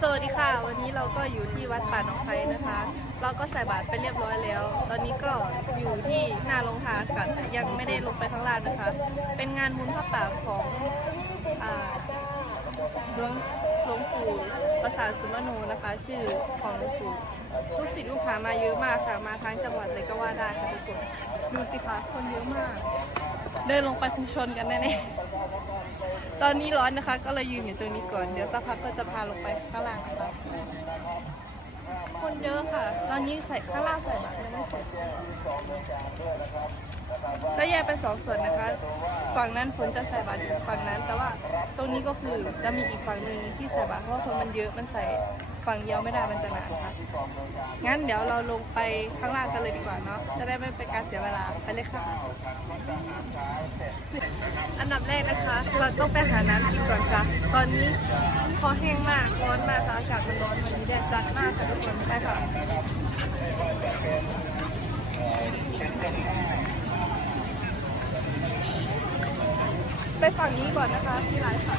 สวัสดีค่ะ วันนี้เราก็อยู่ที่วัดป่าหนองไผ่นะคะ เราก็ใส่บาตรไปเรียบร้อยแล้ว ตอนนี้ก็อยู่ที่หน้าโรงทานค่ะแต่ยังไม่ได้ลงไปข้างล่างนะคะ เป็นงานบุญพระป่าของอ่าหลวงหลวงปู่ประสาทสุมโนนะคะ ชื่อของหลวงปู่ลูกศิษย์ลูกหามาเยอะมากค่ะมาทั้งจังหวัดเลยก็ว่าได้ค่ะทุกคนดูสิคะคนเยอะมาก เดินลงไปคงชนกันแน่ๆ ตอนนี้ร้อนนะคะ ก็เลยยืนอยู่ตรงนี้ก่อน เดี๋ยวสักพักก็จะพาลงไปข้างล่างค่ะคนเยอะค่ะ ตอนนี้ใส่ข้างล่างใส่บาตรยังไม่เสร็จจะแยกเป็นสองส่วนนะคะ ฝั่งนั้นฝนจะใส่บาตรอยู่ฝั่งนั้น แต่ว่าตรงนี้ก็คือจะมีอีกฝั่งหนึ่งที่ใส่บาตรเพราะว่าคนมันเยอะมันใส่ ฝั่งเดียวไม่ได้มันจะหนาค่ะ งั้นเดี๋ยวเราลงไปข้างล่างกันเลยดีกว่าเนาะ จะได้ไม่เป็นการเสียเวลา ไปเลยค่ะ อันดับแรกนะคะ เราต้องไปหาน้ำกินก่อนค่ะ ตอนนี้คอแห้งมาก ร้อนมากค่ะ อากาศมันร้อนวันนี้แดดจัดมากค่ะทุกคน ไปค่ะไปฝั่งนี้ก่อนนะคะที่ร้านค่ะ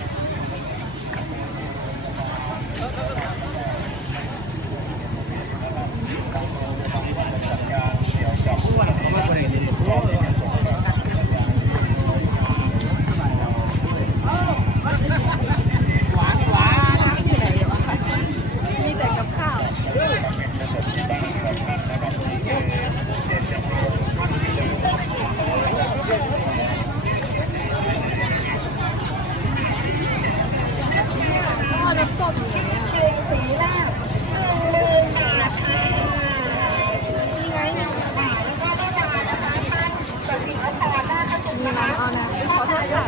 มีน้ำเอานะขอโทษค่ะ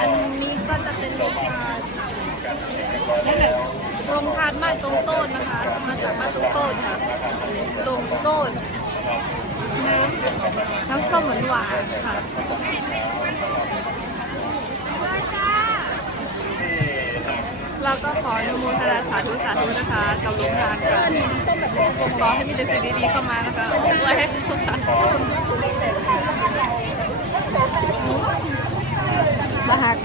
อันนี้ก็จะเป็นโรงทานโรงทานบ้านตรงโต้นนะคะ มาจากบ้านตรงโต้นค่ะตรงโต้นน้ำน้ำส้มหวานหวานๆค่ะ เรา ก็ขออนุโมทนาสาธุสาธุนะคะกับโรงทานค่ะขอให้มีแต่สิ่งดีๆเข้ามานะคะด้วยให้ทุกค่ะมาหัก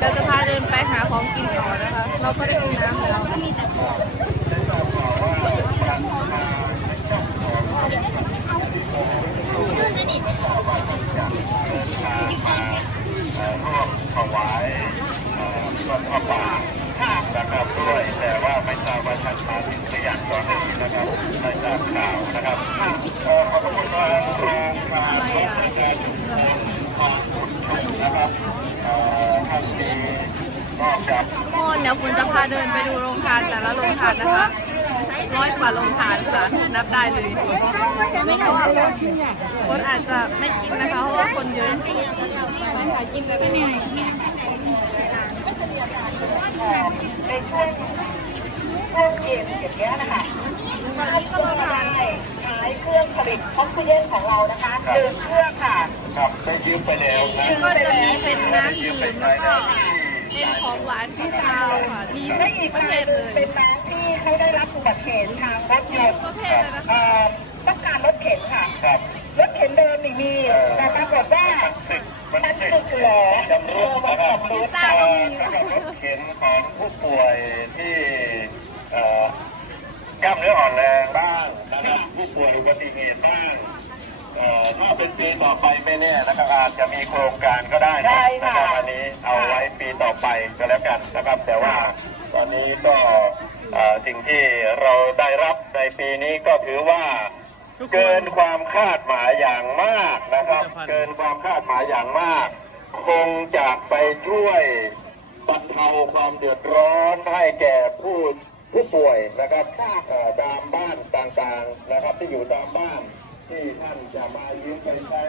เราจะพาเดินไปหาของกินต่อนะคะ เราก็ได้กินน้ำแล้วร่วม ถวายเอ่อส่วนพระป่านะครับด้วยแต่ว่าไม่ทราบว่าท่านมาถึงหรือยังตอนนี้นะครับไม่ทราบข่าวนะครับเอ่อขอบคุณทางโรงทานอาจารย์ของคุณนะครับเอ่อท่านมีนอกจากโอนเดี๋ยวคุณจะพาเดินไปดูโรงทานแต่ละโรงทานนะคะ ร้อยกว่าโรงทานค่ะ นับได้เลยเพราะว่าคนอาจจะไม่กินนะคะ เพราะว่าคนเยอะไม่หากินแต่ก็เหนื่อยในช่วงช่วงเย็นอย่างเงี้ยนะคะตอนนี้ก็มาได้ใช้เครื่องผลิตออกซิเจนของเรานะคะหนึ่งเครื่องค่ะครับได้ยืมไปแล้วนะก็จะมีเป็นน้ำยืดื่มมไปแล้วใช้ก็ได้ที่เป็นของหวานที่คาวค่ะมีและทุอีกกประเภรายทหเลนึ่งยเป็นน้ำ ที่เขาได้รับอุบัติเหตุทางรถยนต์ประเภทเลยนะคะเอ่อต้องการรถเข็นค่ะ ครับรถเข็นเดิมนี่มี แต่ปรากฏว่าสิทธิ์มันมันสิทสึธิ์กเหรอชำรุดนะครับพิซซ่าก็มีสำหรับรถเข็นของผู้ป่วยที่เอ่อกล้ามเนื้ออ่อนแรงบ้างนะครับผู้ป่วยอุบัติเหตุบ้างเอ่อถ้าเป็นปีต่อไปไม่แน่นะครับอาจจะมีโครงการก็ได้นะใช่นะค่ะครับอันนี้เอาไว้ปีต่อไปก็แล้วกันนะครับ แต่ว่าตอนนี้ก็เอ่อ สิ่งที่เราได้รับในปีนี้ก็ถือว่าเกินความคาดหมายอย่างมากนะครับ เกินความคาดหมายอย่างมาก คงจะไปช่วยบรรเทาความเดือดร้อนให้แก่ผู้ผู้ป่วยนะครับเอ่อตามบ้านต่างๆนะครับที่อยู่ตามบ้านที่ท่านจะมายืมไปใช้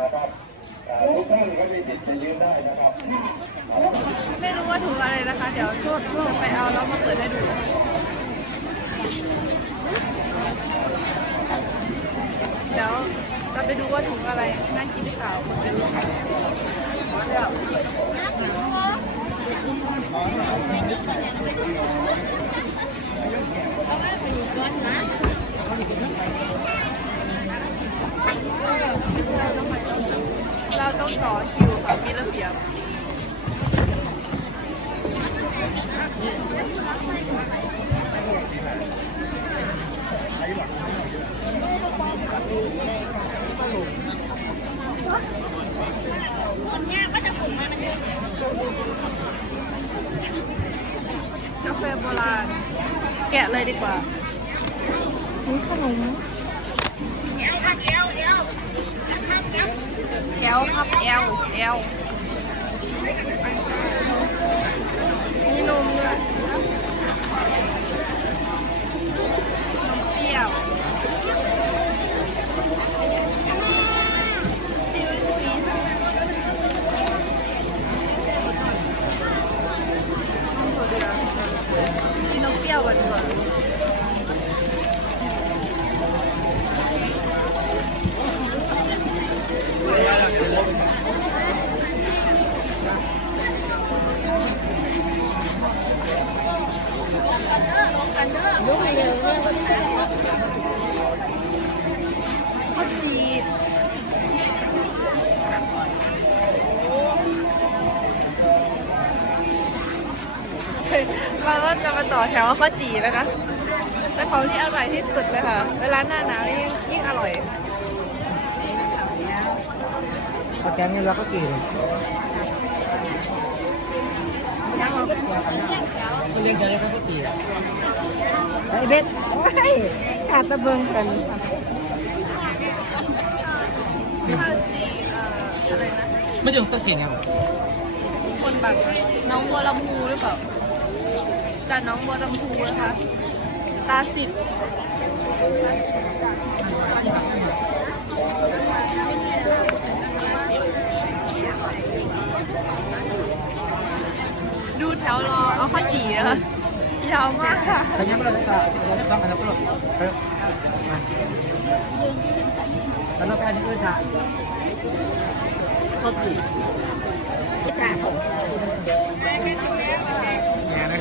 นะครับเอ่อ ไม่รู้ว่าถุงอะไรนะคะ เดี๋ยวโทษจะไปเอาแล้วมาเปิดให้ดูเดี๋ยวจะไปดูว่าถุงอะไรนั่งกินหรือเปล่าเดี๋ยว ราต้องต่อคิวค่ะมีระเบียบกาแฟโบราณ แกะเลยดีกว่านี่ขนมแอลครับแอลแอล แอลครับแอลแอลมีนมด้วยนมเปรี้ยว ต่อแถวข้าวจีนะคะ แต่ของที่อร่อยที่สุดเลยค่ะ เวลาหน้าหนาวนี่ยิ่งยิ่งอร่อยพอแกงนี่เราก็กินก็เลี้ยงแกงแล้วก็กินไอเบ็ดโอ้ยขาดตะเบิงกันข้าวจีเอ่ออะไรนะไม่ถึงก็เก่งอะคนแบบน้องบัวลำพูหรือเปล่า จากน้องบัวลำพูนะคะ ตาสิทธิ์ดูแถวรอเอาข้าวจี่นะคะยาวมากค่ะแต่ยังไม่ได้ก็ยังต้องอั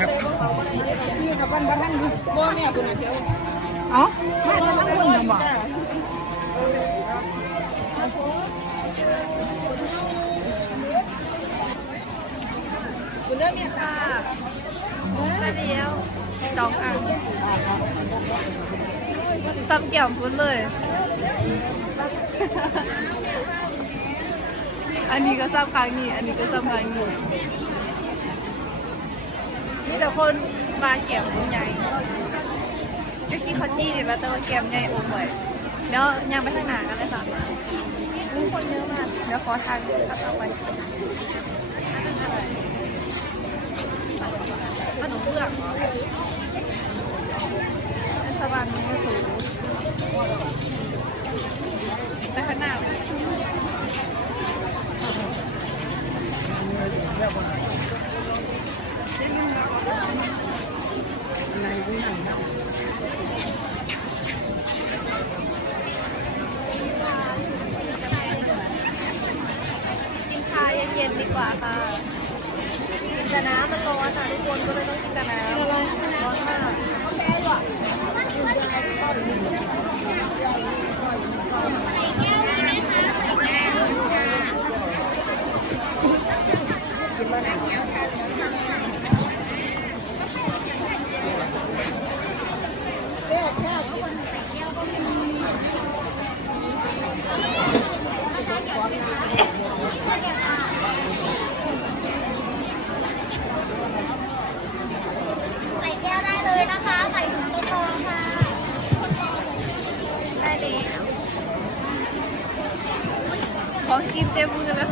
นนั้นก็ลดไปมาแล้วเราแค่จะนเนี่ยนะครับนี่กับบ้านบ้านดูบ่เนี่ยคุณเดียวเอ้ามาจะทั้งคนจะบอกคุณเลือกเนี่ยค่ะได้แล้วสองอันซ้ำเกี่ยวฟุตเลย อันนี้ก็ซ้ำครั้งนี้ อันนี้ก็ซ้ำครั้งนี้ มีแต่คนมาเก็บใหญ่จะกินข้าวจี้เนี่ยแล้วแต่ว่าแกมใหญ่โอ้ยเดี๋ยวยังไปทางหนากันเลยค่ะมีคนเยอะมากเดี๋ยวขอทานครับเอาไปอันนั้นอไรขนมเบื้องเป็นสวรรค์มือสูงไปข้างหน้าเลยกินชาเย็นๆดี กว่าค่ะกินแต่น้ำมันร้อนอะทุกคนก็เลยต้องกินแต่น้ำร้อนมากกินมากใส่ ขอกินเต็มมือแล้ว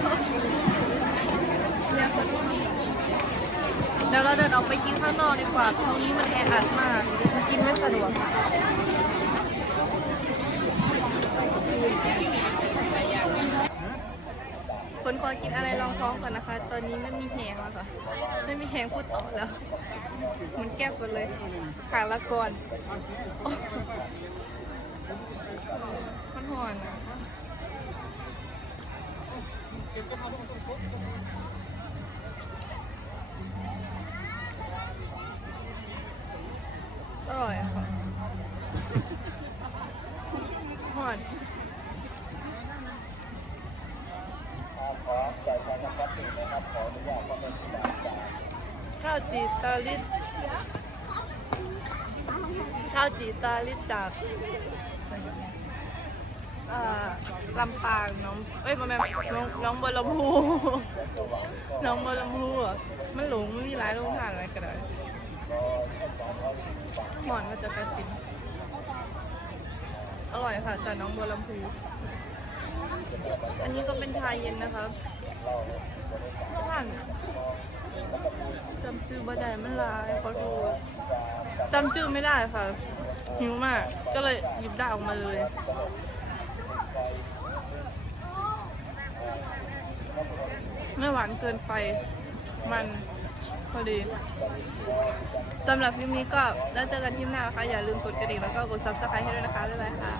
เดี๋ยวเราเดินออกไปกินข้างนอกดีกว่าตรงนี้มันแออัดมาก กินไม่สะดวกคนขอกินอะไรลองท้องก่อนนะคะ ตอนนี้ไม่มีแหงแล้วค่ะ ไม่มีแหงพูดต่อแล้ว มันแก้บไปเลยขาละก่อนโอ้มันห่อน อร่อยอค่ะหอนข้าวจีตาลิตข้าวจีตาลิตจากอ่า ลำปางน้องเอ้ยมาแม่น้องน้องบัวลำพู น้องบัวลำพูอะมันหลงมีหลายโรงทานอะไรก็ได้หมอนมาจากกระสินอร่อยค่ะจากน้องบัวลำพู อันนี้ก็เป็นชาเย็นนะคะท่านจำชื่อบ่ได้มันลายขอโทษจำชื่อไม่ได้ค่ะหิวมาก ก็เลยหยิบได้ออกมาเลย ไม่หวานเกินไปมันพอดีสำหรับคลิปนี้ก็แล้วเจอกันคลิปหน้านะคะ อย่าลืมกดกระดิ่งแล้วก็กดซับสไครต์ให้ด้วยนะคะ บ๊ายบายค่ะ